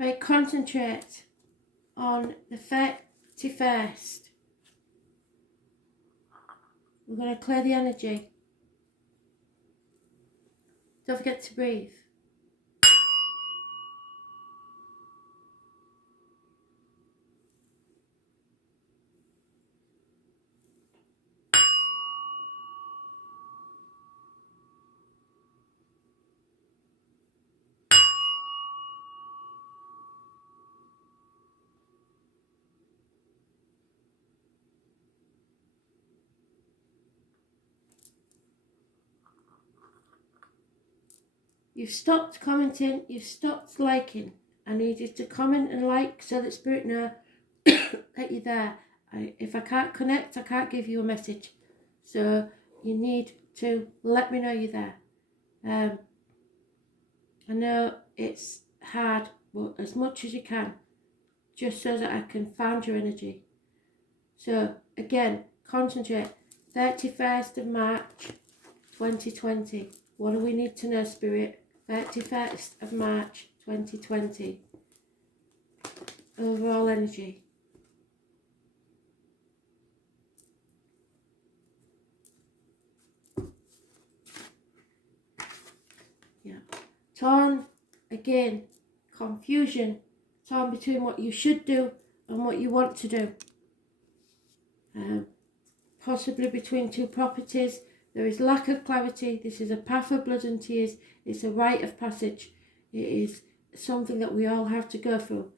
Right, concentrate on the 31st. We're going to clear the energy. Don't forget to breathe. You've stopped commenting, you've stopped liking. I need you to comment and like so that Spirit knows that you're there. If I can't connect, I can't give you a message. So you need to let me know you're there. I know it's hard, but as much as you can, just so that I can find your energy. So again, concentrate. 31st of March 2020. What do we need to know, Spirit? 31st of March 2020. Overall energy. Yeah. Torn, again, confusion. Torn between what you should do and what you want to do. Possibly between two properties. There is lack of clarity. This is a path of blood and tears. It's a rite of passage. It is something that we all have to go through.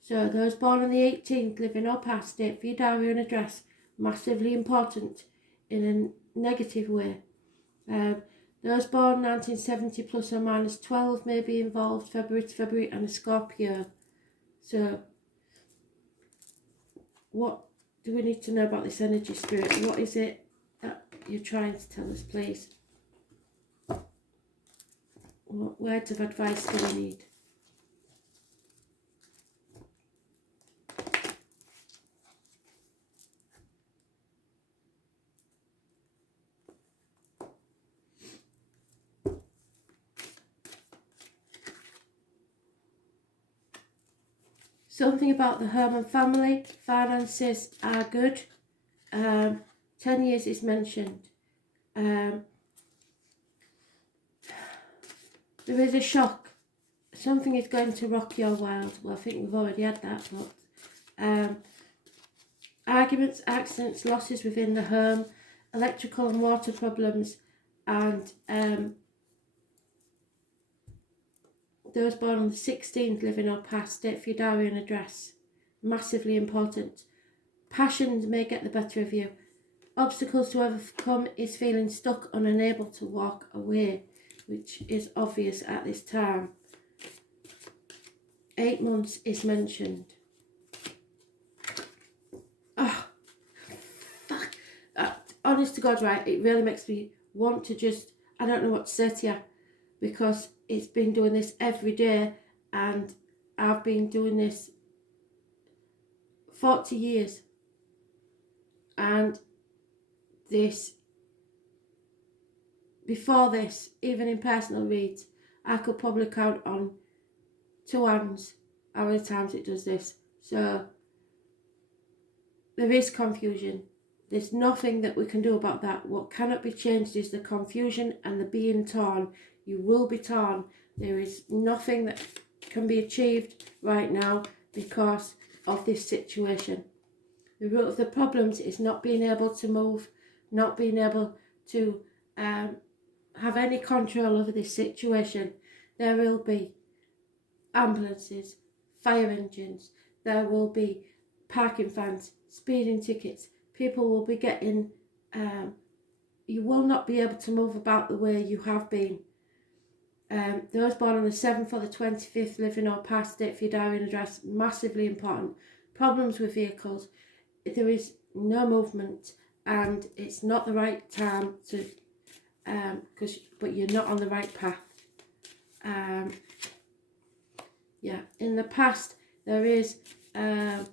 So those born on the 18th, living or past, date for your diary and address, massively important in a negative way. Those born 1970 plus or minus 12 may be involved, February to February, and a Scorpio. So what do we need to know about this energy, Spirit? What is it that you're trying to tell us, please? What words of advice do we need? Something about the home and family. Finances are good. 10 years is mentioned. There is a shock. Something is going to rock your world. Well, I think we've already had that, but arguments, accidents, losses within the home, electrical and water problems, and those born on the 16th, living or past, date for your diary and address. Massively important. Passions may get the better of you. Obstacles to overcome is feeling stuck and unable to walk away, which is obvious at this time. 8 months is mentioned. Oh, fuck. Honest to God, right, it really makes me want to just, I don't know what to say to you, because it's been doing this every day, and I've been doing this 40 years. And this, before this, even in personal reads, I could probably count on 2 hands how many times it does this. So there is confusion. There's nothing that we can do about that. What cannot be changed is the confusion and the being torn. You will be torn. There is nothing that can be achieved right now because of this situation. The root of the problems is not being able to move, not being able to have any control over this situation. There will be ambulances, fire engines, there will be parking fines, speeding tickets. People will be getting, you will not be able to move about the way you have been. Those born on the 7th or the 25th, living or past, date for your diary and address, massively important. Problems with vehicles. There is no movement, and it's not the right time to, but you're not on the right path. Yeah, in the past there is an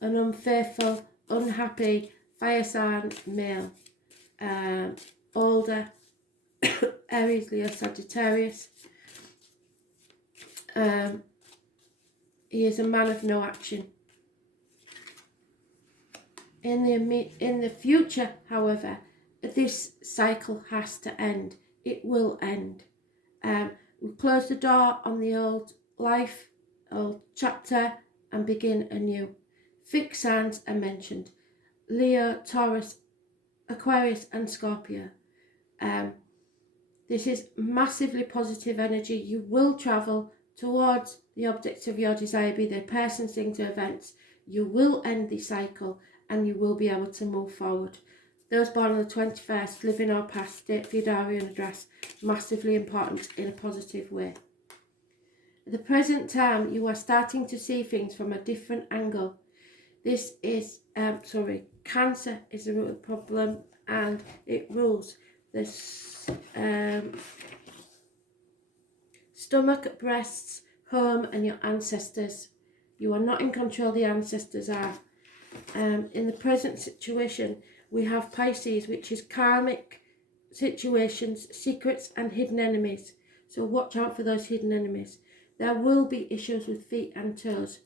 unfaithful, unhappy fire sign male, older, Aries, Leo, Sagittarius. He is a man of no action. In the future, however, this cycle has to end. It will end. We close the door on the old life, old chapter, and begin anew. Fixed signs are mentioned: Leo, Taurus, Aquarius, and Scorpio. This is massively positive energy. You will travel towards the object of your desire, be they persons, things, or events. You will end the cycle and you will be able to move forward. Those born on the 21st, living or past, date for your diary and address, massively important in a positive way. At the present time, you are starting to see things from a different angle. This is, Cancer is the root of the problem, and it rules this stomach, breasts, home, and your ancestors. You are not in control, the ancestors are. In the present situation, we have Pisces, which is karmic situations, secrets, and hidden enemies. So watch out for those hidden enemies. There will be issues with feet and toes.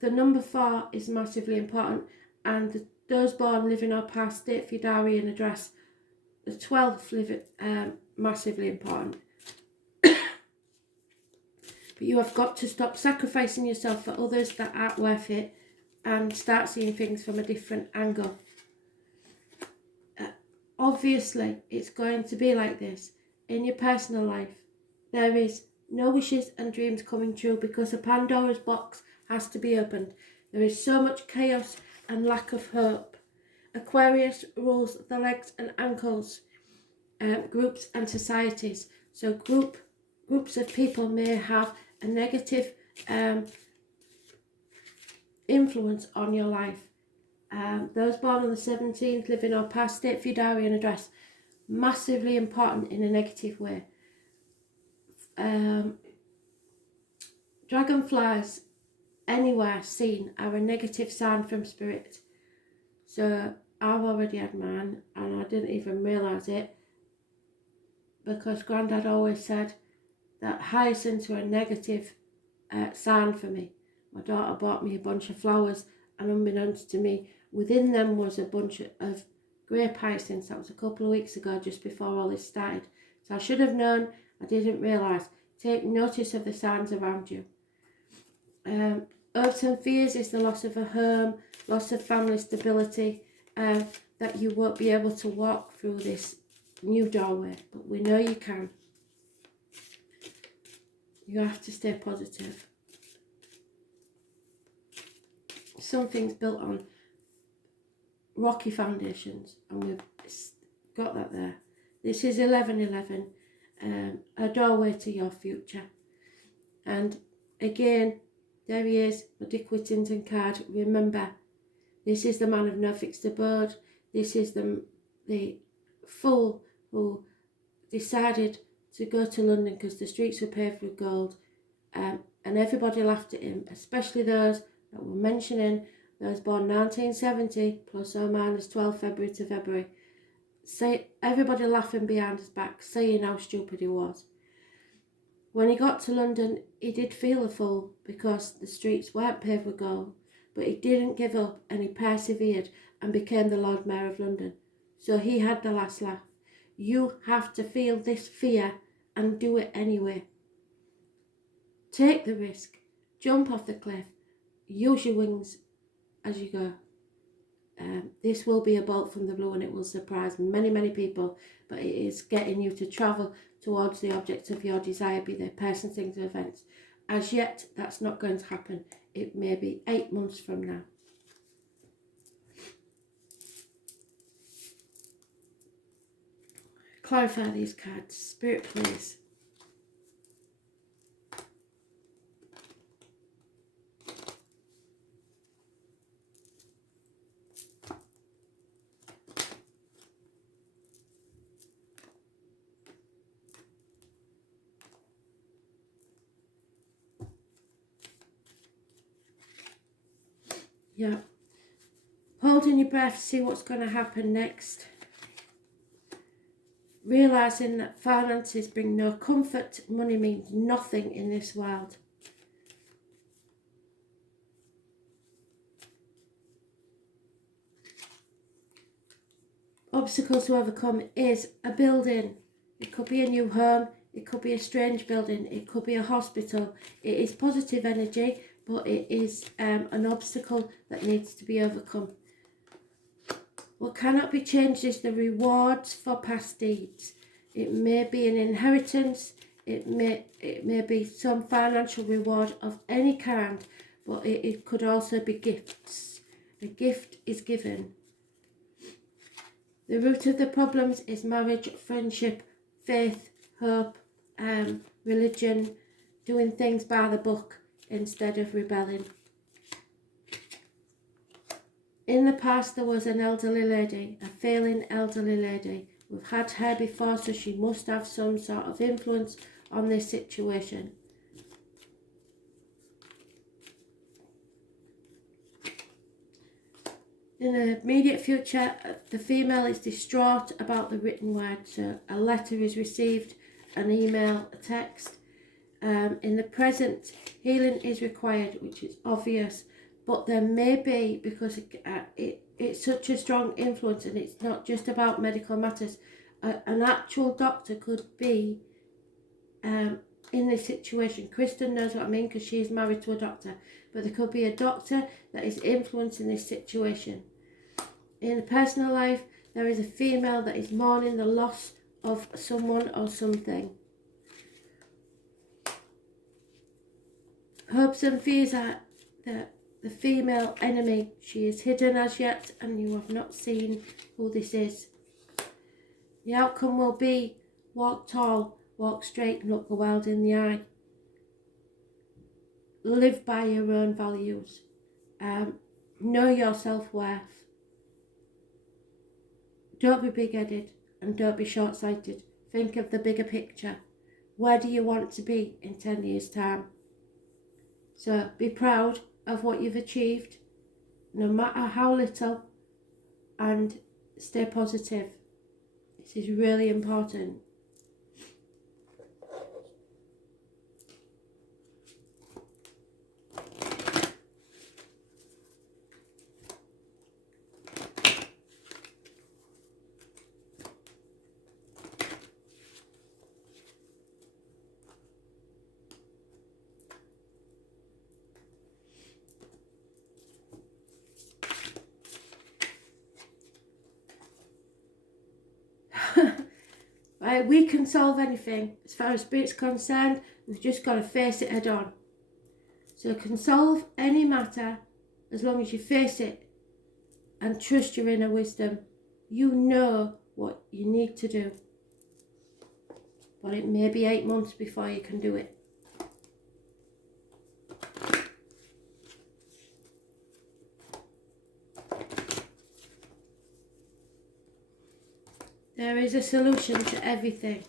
The number 4 is massively important, and those born living or past, date for your diary and address. The 12th living massively important. But you have got to stop sacrificing yourself for others that aren't worth it and start seeing things from a different angle. Obviously, it's going to be like this in your personal life. There is no wishes and dreams coming true because a Pandora's box has to be opened. There is so much chaos and lack of hope. Aquarius rules the legs and ankles, groups and societies. So groups of people may have a negative influence on your life. Those born on the 17th, living or past, state for your diary and address, massively important in a negative way. Dragonflies anywhere seen are a negative sign from spirit. So I've already had mine and I didn't even realise it, because Grandad always said that hyacinths were a negative sign for me. My daughter bought me a bunch of flowers, and unbeknownst to me, within them was a bunch of grape hyacinths. That was a couple of weeks ago, just before all this started. So I should have known, I didn't realise. Take notice of the signs around you. Hopes and fears is the loss of a home, loss of family stability, that you won't be able to walk through this new doorway, but we know you can. You have to stay positive. Something's built on rocky foundations, and we've got that there. This is 1111, a doorway to your future. And again, there he is, my Dick Whittington card. Remember, this is the man of no fixed abode. This is the fool who decided to go to London because the streets were paved with gold, and everybody laughed at him, especially those that were mentioning those born 1970 plus or minus 12 February to February. Say, everybody laughing behind his back, saying how stupid he was. When he got to London, he did feel a fool because the streets weren't paved with gold, but he didn't give up and he persevered and became the Lord Mayor of London. So he had the last laugh. You have to feel this fear and do it anyway. Take the risk, jump off the cliff, use your wings as you go. This will be a bolt from the blue and it will surprise many people, but it is getting you to travel towards the object of your desire, be they person, things, or events. As yet, that's not going to happen. It may be 8 months from now. Clarify these cards. Spirit, please. Yeah. Holding your breath, see what's going to happen next. Realising that finances bring no comfort, money means nothing in this world. obstacles to overcome is a building. It could be a new home, it could be a strange building, it could be a hospital. It is positive energy, but it is an obstacle that needs to be overcome. What cannot be changed is the rewards for past deeds. It may be an inheritance, it may be some financial reward of any kind, but it could also be gifts. A gift is given. The root of the problems is marriage, friendship, faith, hope, religion, doing things by the book instead of rebelling. In the past there was an elderly lady, a failing elderly lady. We've had her before, so she must have some sort of influence on this situation. In the immediate future, the female is distraught about the written word. So a letter is received, an email, a text. In the present, healing is required, which is obvious. But there may be, because it's such a strong influence and it's not just about medical matters, an actual doctor could be in this situation. Kristen knows what I mean because she is married to a doctor. But there could be a doctor that is influencing this situation. In the personal life, there is a female that is mourning the loss of someone or something. Hopes and fears are the female enemy. She is hidden as yet, and you have not seen who this is. The outcome will be walk tall, walk straight, and look the world in the eye. Live by your own values. Know your self-worth. Don't be big-headed and don't be short-sighted. Think of the bigger picture. Where do you want to be in 10 years' time? So be proud of what you've achieved, no matter how little, and stay positive. This is really important. Right, we can solve anything. As far as spirit's concerned, we've just got to face it head on. So can solve any matter as long as you face it and trust your inner wisdom. You know what you need to do. But it may be 8 months before you can do it. There is a solution to everything.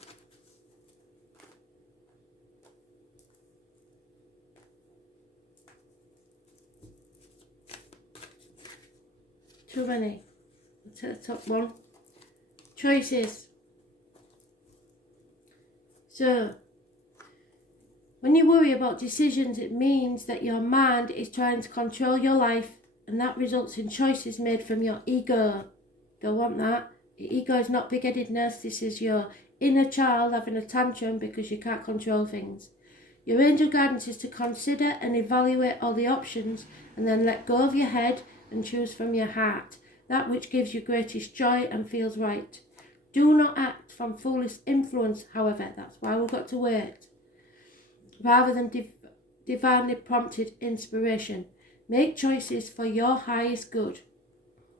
Too many. Let's hit the top one. Choices. So, when you worry about decisions, it means that your mind is trying to control your life, and that results in choices made from your ego. Don't want that. Your ego is not big-headedness. This is your inner child having a tantrum because you can't control things. Your angel guidance is to consider and evaluate all the options and then let go of your head and choose from your heart, that which gives you greatest joy and feels right. Do not act from foolish influence, however. That's why we've got to wait. Rather than divinely prompted inspiration. Make choices for your highest good.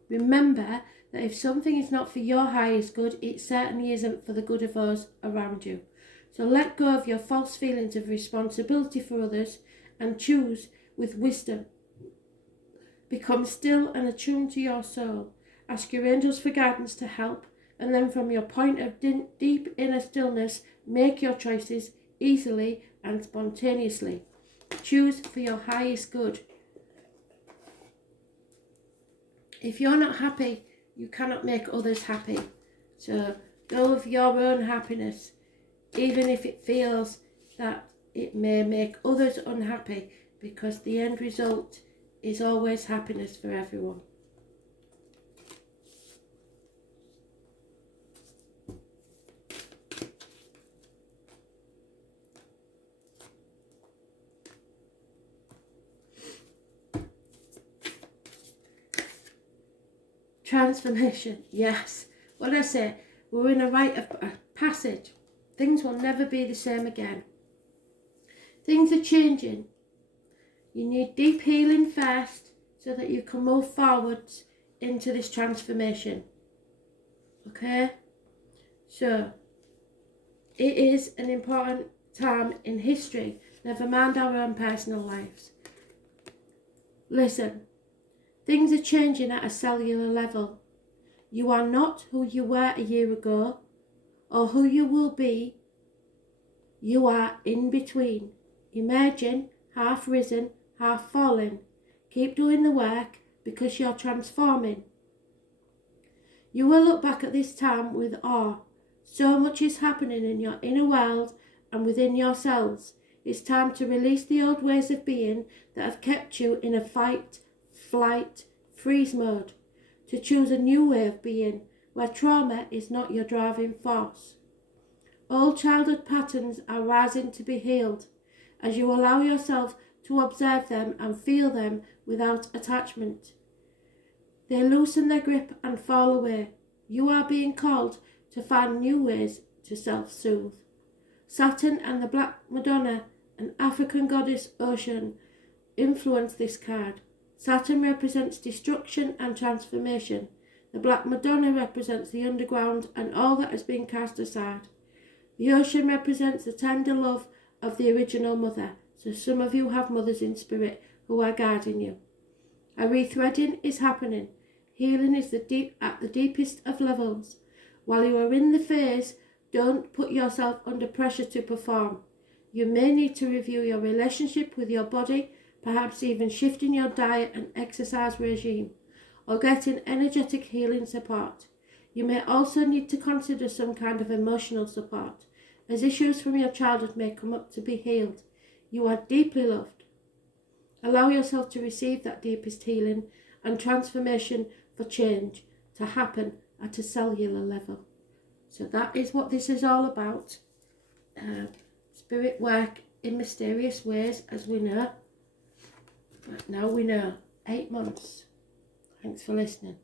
Remember that if something is not for your highest good, it certainly isn't for the good of those around you. So let go of your false feelings of responsibility for others and choose with wisdom. Become still and attuned to your soul. Ask your angels for guidance to help, and then from your point of deep inner stillness, make your choices easily and spontaneously. Choose for your highest good. If you're not happy, you cannot make others happy. So go with your own happiness, even if it feels that it may make others unhappy, because the end result is always happiness for everyone. Transformation, yes. What I say, we're in a rite of passage. Things will never be the same again. Things are changing. You need deep healing first so that you can move forwards into this transformation. Okay? So, it is an important time in history, never mind our own personal lives. Listen, things are changing at a cellular level. You are not who you were a year ago or who you will be. You are in between, emerging, half risen, half fallen. Keep doing the work because you're transforming. You will look back at this time with awe. So much is happening in your inner world and within yourselves. It's time to release the old ways of being that have kept you in a fight, flight, freeze mode. To choose a new way of being where trauma is not your driving force. Old childhood patterns are rising to be healed as you allow yourself to observe them and feel them without attachment. They loosen their grip and fall away. You are being called to find new ways to self-soothe. Saturn and the Black Madonna, an African goddess Ocean, influence this card. Saturn represents destruction and transformation. The Black Madonna represents the underground and all that has been cast aside. The Ocean represents the tender love of the original mother, so some of you have mothers in spirit who are guiding you. A rethreading is happening. Healing is at the deepest of levels. While you are in the phase, don't put yourself under pressure to perform. You may need to review your relationship with your body, perhaps even shifting your diet and exercise regime, or getting energetic healing support. You may also need to consider some kind of emotional support, as issues from your childhood may come up to be healed. You are deeply loved. Allow yourself to receive that deepest healing and transformation for change to happen at a cellular level. So that is what this is all about. Spirit work in mysterious ways, as we know. But now we know. 8 months. Thanks for listening.